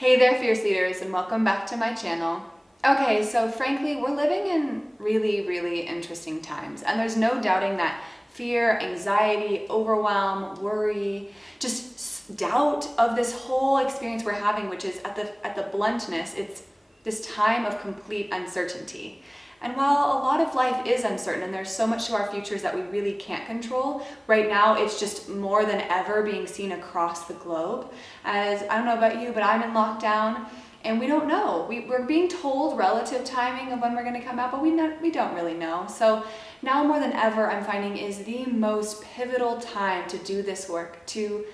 Hey there, Fierce Leaders, and welcome back to my channel. Okay, so frankly, we're living in really interesting times, and there's no doubting that fear, anxiety, overwhelm, worry, just doubt of this whole experience we're having, which is at the bluntness, it's this time of complete uncertainty. And while a lot of life is uncertain and there's so much to our futures that we really can't control, right now it's just more than ever being seen across the globe. As I don't know about you, but I'm in lockdown and we don't know. We're being told relative timing of when we're gonna come out, but we don't really know. So now more than ever, I'm finding is the most pivotal time to do this work, to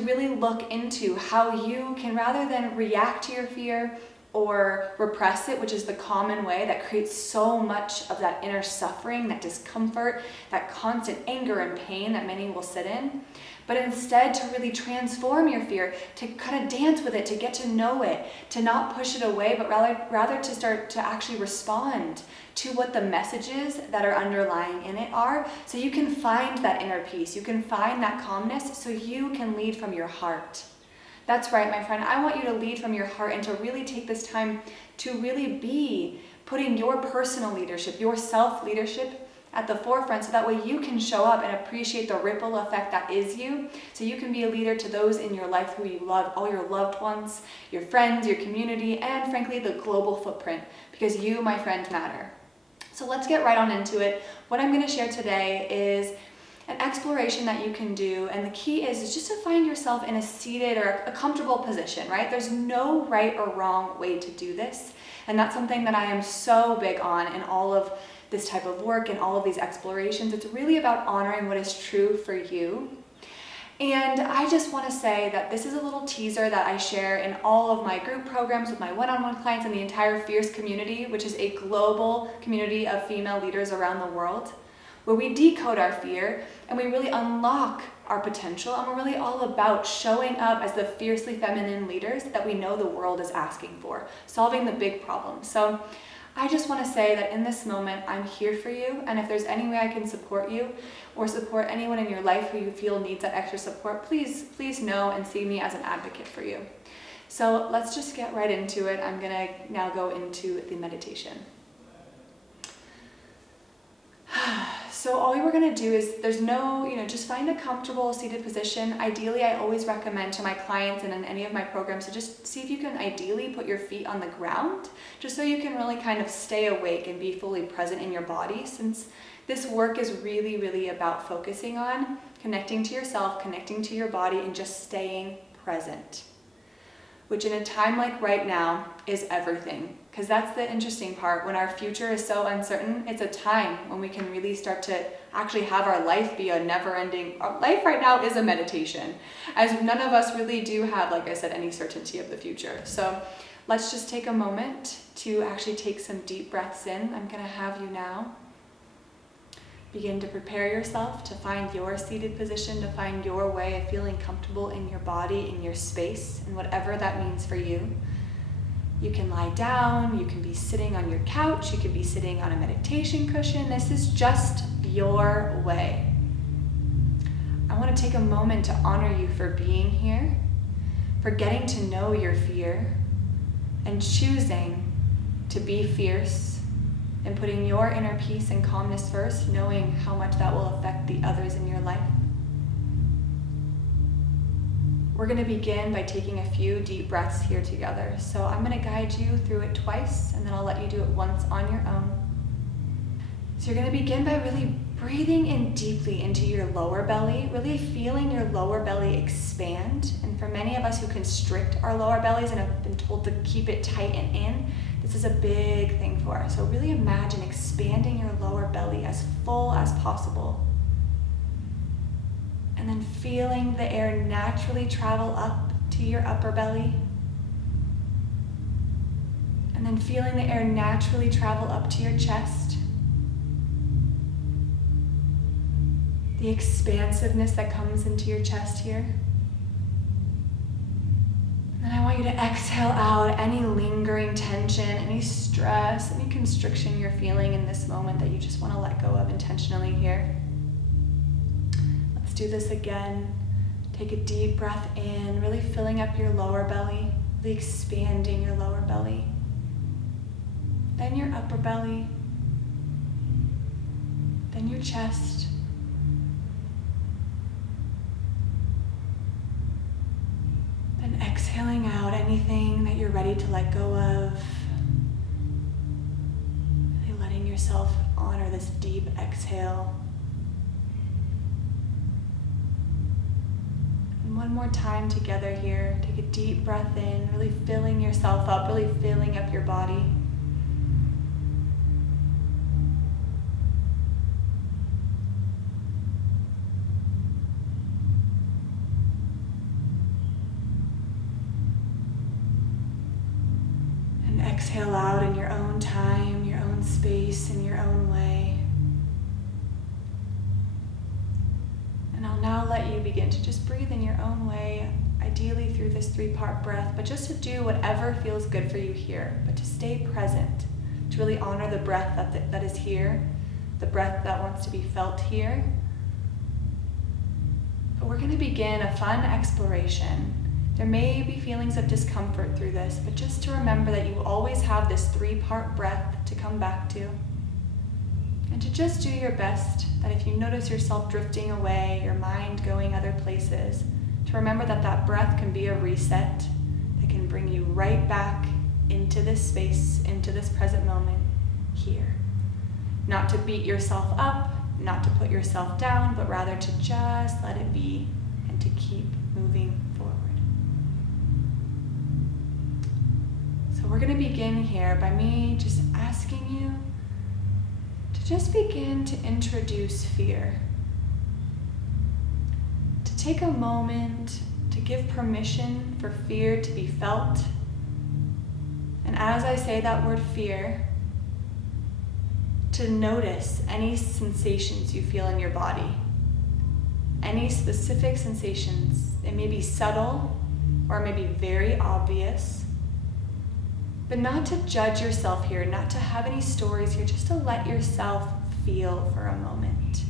really look into how you can, rather than react to your fear, or repress it, which is the common way that creates so much of that inner suffering, that discomfort, that constant anger and pain that many will sit in. But instead to really transform your fear, to kind of dance with it, to get to know it, to not push it away, but rather to start to actually respond to what the messages that are underlying in it are, so you can find that inner peace, you can find that calmness, so you can lead from your heart. That's right, my friend. I want you to lead from your heart and to really take this time to really be putting your personal leadership, your self-leadership at the forefront, so that way you can show up and appreciate the ripple effect that is you, so you can be a leader to those in your life who you love, all your loved ones, your friends, your community, and frankly, the global footprint, because you, my friend, matter. So let's get right on into it. What I'm going to share today is an exploration that you can do, and the key is just to find yourself in a seated or a comfortable position, right? There's no right or wrong way to do this, and that's something that I am so big on in all of this type of work and all of these explorations. It's really about honoring what is true for you. And I just want to say that this is a little teaser that I share in all of my group programs with my one-on-one clients and the entire FEARCE community, which is a global community of female leaders around the world, where we decode our fear and we really unlock our potential, and we're really all about showing up as the fiercely feminine leaders that we know the world is asking for, solving the big problems. So I just want to say that in this moment, I'm here for you, and if there's any way I can support you or support anyone in your life who you feel needs that extra support, please know and see me as an advocate for you. So let's just get right into it. I'm gonna now go into the meditation. So all we're going to do is, there's no, just find a comfortable seated position. Ideally, I always recommend to my clients and in any of my programs to just see if you can ideally put your feet on the ground, just so you can really kind of stay awake and be fully present in your body, since this work is really about focusing on connecting to yourself, connecting to your body, and just staying present, which in a time like right now is everything. Because that's the interesting part. When our future is so uncertain, it's a time when we can really start to actually have our life be a never-ending. Our life right now is a meditation, as none of us really do have, like I said, any certainty of the future. So let's just take a moment to actually take some deep breaths in. I'm going to have you now begin to prepare yourself to find your seated position, to find your way of feeling comfortable in your body, in your space, and whatever that means for you. You can lie down, you can be sitting on your couch, you can be sitting on a meditation cushion. This is just your way. I want to take a moment to honor you for being here, for getting to know your fear, and choosing to be fierce, and putting your inner peace and calmness first, knowing how much that will affect the others in your life. We're going to begin by taking a few deep breaths here together. So I'm going to guide you through it twice, and then I'll let you do it once on your own. So you're going to begin by really breathing in deeply into your lower belly, really feeling your lower belly expand. And for many of us who constrict our lower bellies and have been told to keep it tight and in, this is a big thing for us. So really imagine expanding your lower belly as full as possible. And then feeling the air naturally travel up to your upper belly. And then feeling the air naturally travel up to your chest. The expansiveness that comes into your chest here. And then I want you to exhale out any lingering tension, any stress, any constriction you're feeling in this moment that you just want to let go of intentionally here. Let's do this again. Take a deep breath in, really filling up your lower belly. really expanding your lower belly, then your upper belly, then your chest, then exhaling out anything that you're ready to let go of, really letting yourself honor this deep exhale. And one more time together here, take a deep breath in, really filling yourself up, really filling up your body. Exhale out in your own time, your own space, in your own way. And I'll now let you begin to just breathe in your own way, ideally through this 3-part breath, but just to do whatever feels good for you here, but to stay present, to really honor the breath that is here, the breath that wants to be felt here. But we're going to begin a fun exploration. There may be feelings of discomfort through this, but just to remember that you always have this 3-part breath to come back to. And to just do your best, that if you notice yourself drifting away, your mind going other places, to remember that that breath can be a reset that can bring you right back into this space, into this present moment here. Not to beat yourself up, not to put yourself down, but rather to just let it be and to keep moving forward. So we're going to begin here by me just asking you to just begin to introduce fear. To take a moment to give permission for fear to be felt. And as I say that word fear, to notice any sensations you feel in your body. Any specific sensations. They may be subtle or may be very obvious. But not to judge yourself here, not to have any stories here, just to let yourself feel for a moment.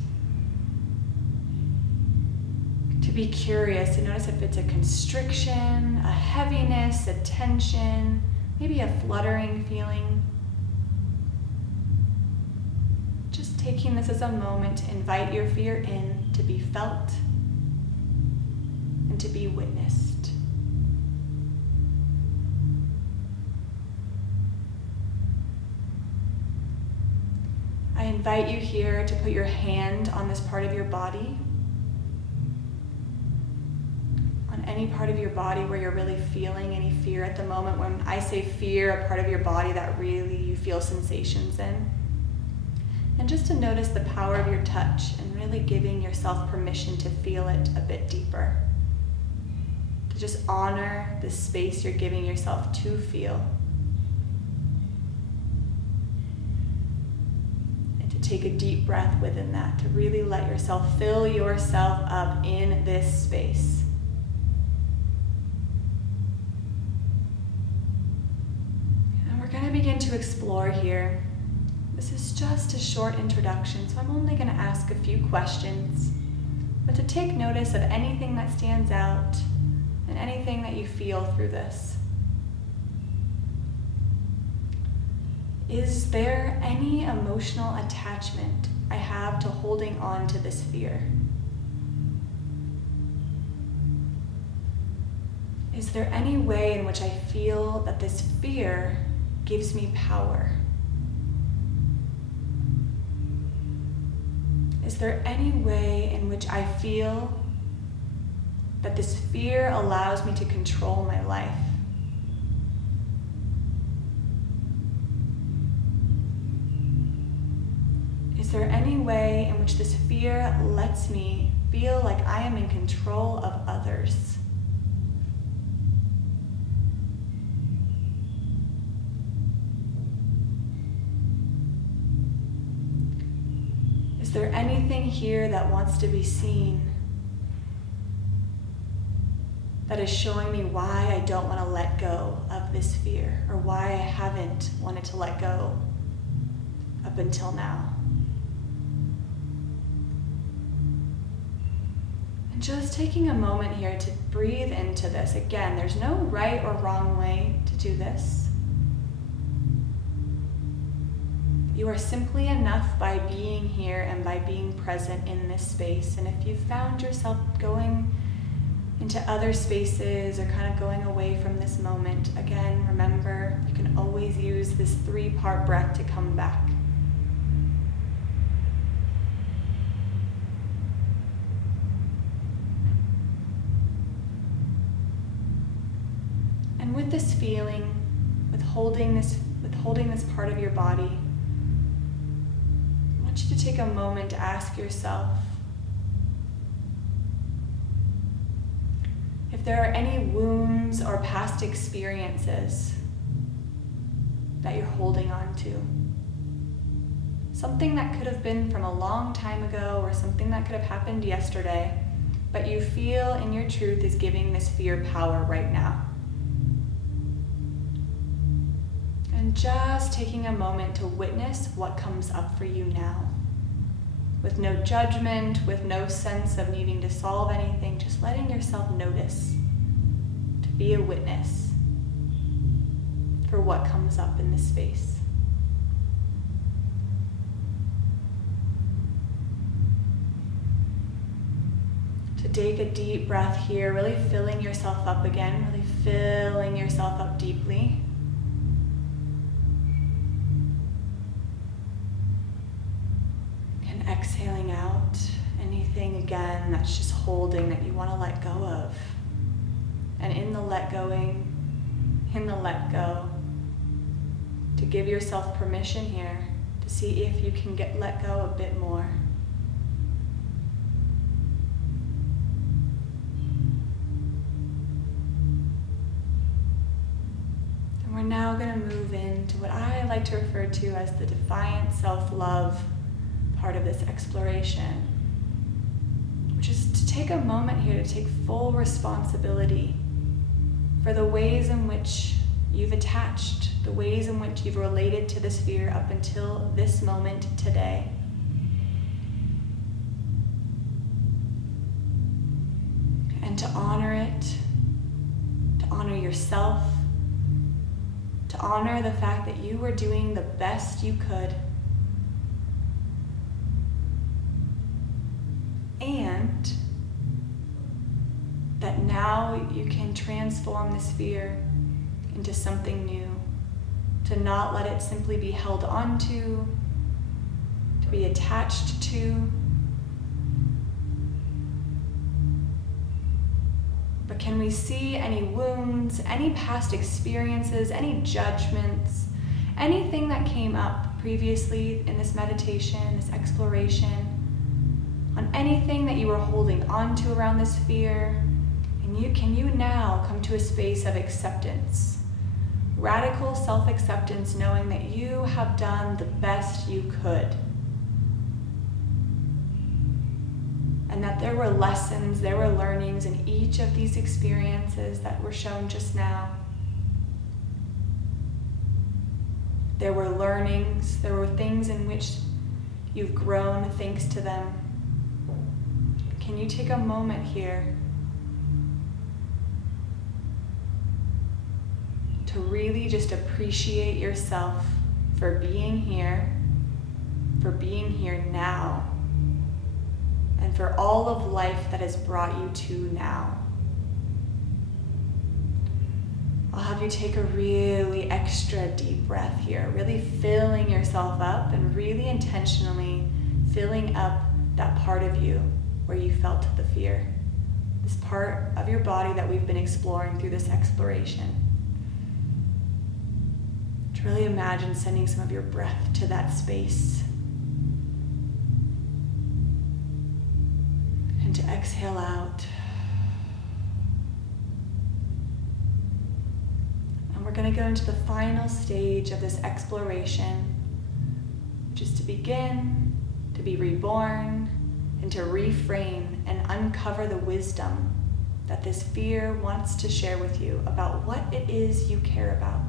To be curious, to notice if it's a constriction, a heaviness, a tension, maybe a fluttering feeling. Just taking this as a moment to invite your fear in, to be felt and to be witnessed. I invite you here to put your hand on this part of your body, on any part of your body where you're really feeling any fear at the moment. When I say fear, a part of your body that really you feel sensations in. And just to notice the power of your touch and really giving yourself permission to feel it a bit deeper. To just honor the space you're giving yourself to feel. Take a deep breath within that to really let yourself fill yourself up in this space. And we're going to begin to explore here. This is just a short introduction, so I'm only going to ask a few questions, but to take notice of anything that stands out and anything that you feel through this. Is there any emotional attachment I have to holding on to this fear? Is there any way in which I feel that this fear gives me power? Is there any way in which I feel that this fear allows me to control my life? Is there any way in which this fear lets me feel like I am in control of others? Is there anything here that wants to be seen, that is showing me why I don't want to let go of this fear, or why I haven't wanted to let go up until now? And just taking a moment here to breathe into this. Again, there's no right or wrong way to do this. You are simply enough by being here and by being present in this space. And if you found yourself going into other spaces or kind of going away from this moment, again, remember, you can always use this 3-part breath to come back. And with this feeling, with holding this part of your body, I want you to take a moment to ask yourself if there are any wounds or past experiences that you're holding on to. Something that could have been from a long time ago or something that could have happened yesterday, but you feel in your truth is giving this fear power right now. And just taking a moment to witness what comes up for you now. With no judgment, with no sense of needing to solve anything, just letting yourself notice, to be a witness for what comes up in this space. To take a deep breath here, really filling yourself up again, really filling yourself up deeply. Exhaling out anything again that's just holding that you want to let go of. And in the let go, to give yourself permission here to see if you can let go a bit more. And we're now going to move into what I like to refer to as the defiant self-love part of this exploration, which is to take a moment here to take full responsibility for the ways in which you've attached, the ways in which you've related to this fear up until this moment today. And to honor it, to honor yourself, to honor the fact that you were doing the best you could. And that now you can transform this fear into something new, to not let it simply be held onto, to be attached to, but can we see any wounds, any past experiences, any judgments, anything that came up previously in this meditation, this exploration, on anything that you were holding on to around this fear, and can you now come to a space of acceptance, radical self-acceptance, knowing that you have done the best you could, and that there were lessons, there were learnings in each of these experiences that were shown just now. There were learnings, there were things in which you've grown thanks to them. Can you take a moment here to really just appreciate yourself for being here now, and for all of life that has brought you to now? I'll have you take a really extra deep breath here, really filling yourself up and really intentionally filling up that part of you where you felt the fear, this part of your body that we've been exploring through this exploration. To really imagine sending some of your breath to that space. And to exhale out. And we're going to go into the final stage of this exploration, which is to begin to be reborn and to reframe and uncover the wisdom that this fear wants to share with you about what it is you care about.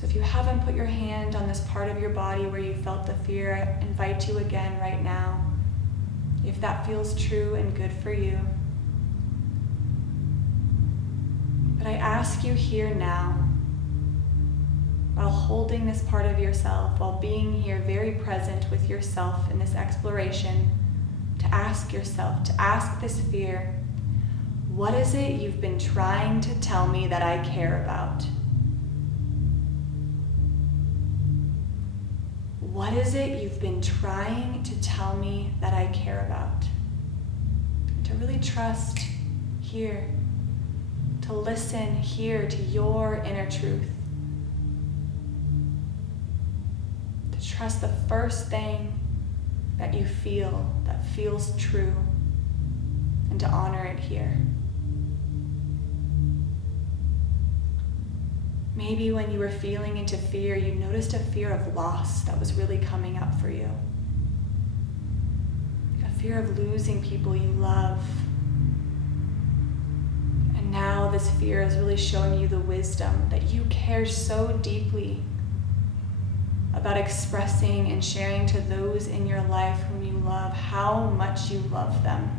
So if you haven't put your hand on this part of your body where you felt the fear, I invite you again right now, if that feels true and good for you. But I ask you here now, while holding this part of yourself, while being here very present with yourself in this exploration, to ask yourself, to ask this fear, what is it you've been trying to tell me that I care about? What is it you've been trying to tell me that I care about? And to really trust here, to listen here to your inner truth. To trust the first thing that you feel that feels true, and to honor it here. Maybe when you were feeling into fear, you noticed a fear of loss that was really coming up for you. A fear of losing people you love. And now this fear is really showing you the wisdom that you care so deeply about expressing and sharing to those in your life whom you love how much you love them.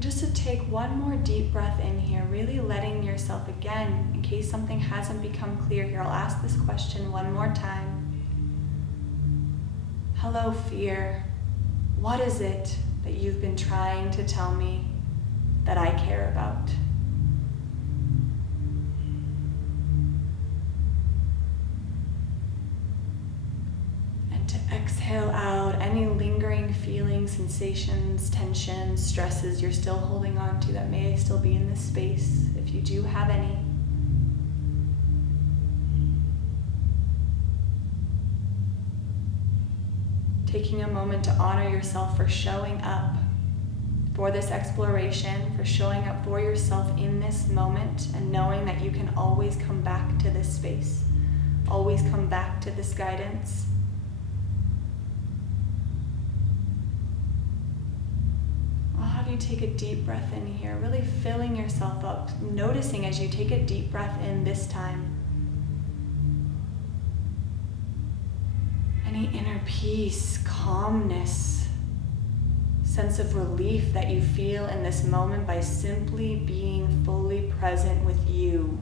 Just to take one more deep breath in here, really letting yourself again, in case something hasn't become clear here, I'll ask this question one more time. Hello, fear. What is it that you've been trying to tell me that I care about? And to exhale out any lingering feelings, sensations, tensions, stresses you're still holding on to that may still be in this space, if you do have any. Taking a moment to honor yourself for showing up for this exploration, for showing up for yourself in this moment, and knowing that you can always come back to this space, always come back to this guidance. I'll have you take a deep breath in here, really filling yourself up, noticing as you take a deep breath in this time, any inner peace, calmness, sense of relief that you feel in this moment by simply being fully present with you.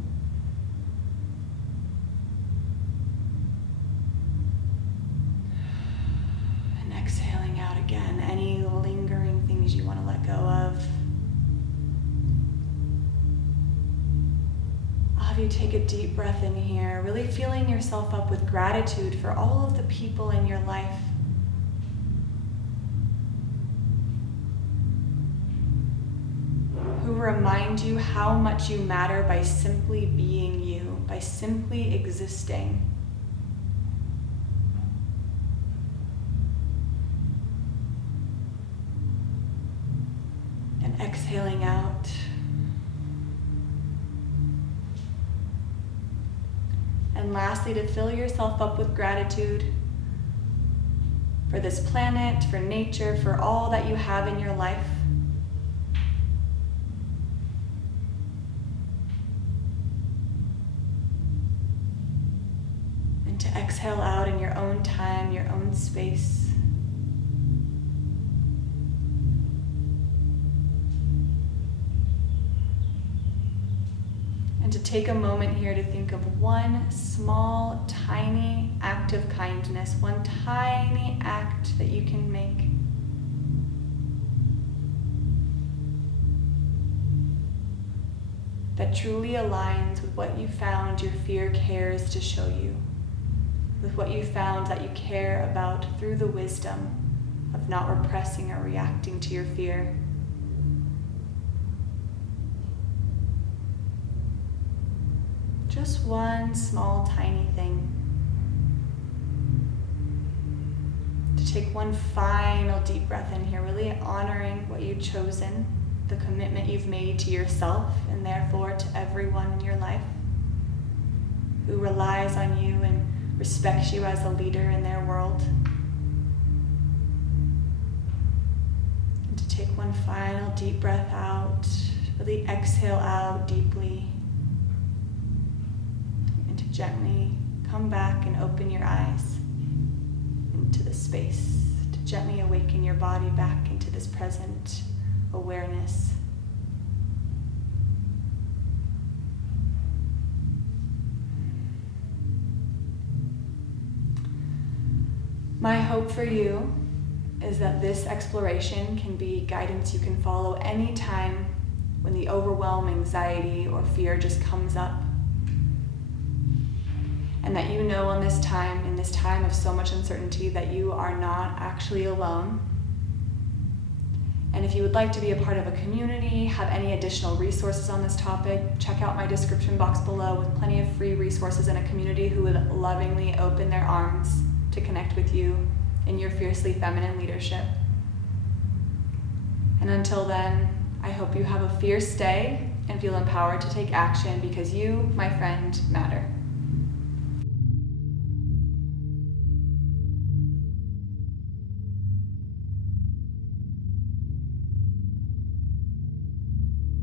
And exhaling out again any lingering things you want to let go of. Have you take a deep breath in here, really filling yourself up with gratitude for all of the people in your life who remind you how much you matter by simply being you, by simply existing. And exhaling out. And lastly, to fill yourself up with gratitude for this planet, for nature, for all that you have in your life. And to exhale out in your own time, your own space. And to take a moment here to think of one small, tiny act of kindness, one tiny act that you can make. That truly aligns with what you found your fear cares to show you, with what you found that you care about through the wisdom of not repressing or reacting to your fear. Just one small, tiny thing. To take one final deep breath in here, really honoring what you've chosen, the commitment you've made to yourself and therefore to everyone in your life who relies on you and respects you as a leader in their world. take one final deep breath out. Really exhale out deeply. And to gently come back and open your eyes into the space. To gently awaken your body back into this present awareness. My hope for you is that this exploration can be guidance you can follow anytime when the overwhelm, anxiety, or fear just comes up. And that you know in this time of so much uncertainty, that you are not actually alone. And if you would like to be a part of a community, have any additional resources on this topic, check out my description box below with plenty of free resources and a community who would lovingly open their arms to connect with you in your fiercely feminine leadership. And until then, I hope you have a fierce day and feel empowered to take action, because you, my friend, matter.